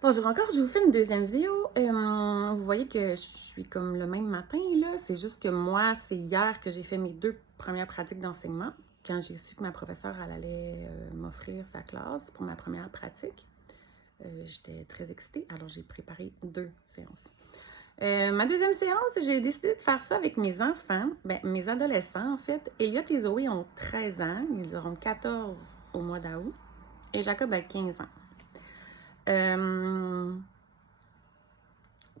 Bonjour encore, je vous fais une deuxième vidéo. Vous voyez que je suis comme le même matin, là. C'est juste que moi, c'est hier que j'ai fait mes 2 premières pratiques d'enseignement. Quand j'ai su que ma professeure, elle allait m'offrir sa classe pour ma première pratique. J'étais très excitée, alors j'ai préparé 2 séances. Ma deuxième séance, j'ai décidé de faire ça avec mes enfants, mes adolescents en fait. Elliot et Zoé ont 13 ans, ils auront 14 au mois d'août, et Jacob a 15 ans.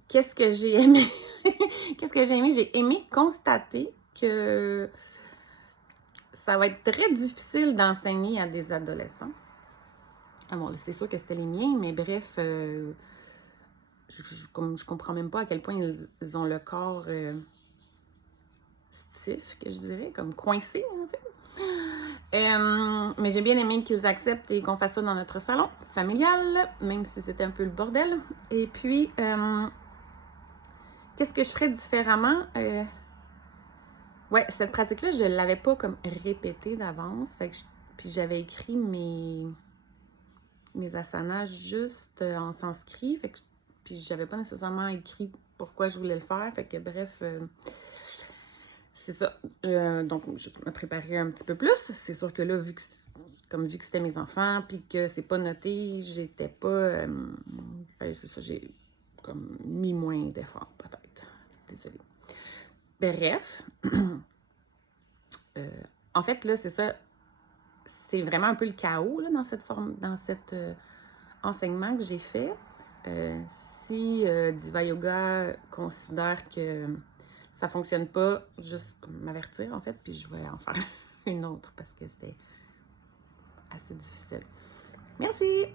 Qu'est-ce que j'ai aimé? Qu'est-ce que j'ai aimé? J'ai aimé constater que ça va être très difficile d'enseigner à des adolescents. Ah bon, c'est sûr que c'était les miens, mais bref, je comprends même pas à quel point ils ont le corps stiff, que je dirais, comme coincé, en fait. Mais j'ai bien aimé qu'ils acceptent et qu'on fasse ça dans notre salon familial, même si c'était un peu le bordel. Et puis, qu'est-ce que je ferais différemment? Ouais, cette pratique-là, je ne l'avais pas comme répétée d'avance. Puis j'avais écrit mes asanas juste en sanskrit. Puis j'avais pas nécessairement écrit pourquoi je voulais le faire. Fait que bref, c'est ça. Donc, je me préparais un petit peu plus. C'est sûr que là, vu que c'était mes enfants, puis que c'est pas noté, j'étais pas. C'est ça, j'ai comme mis moins d'efforts, peut-être. Désolée. Bref. En fait, là, c'est ça. C'est vraiment un peu le chaos là, dans cet enseignement que j'ai fait. Si Diva Yoga considère que ça ne fonctionne pas, juste m'avertir en fait, puis je vais en faire une autre parce que c'était assez difficile. Merci!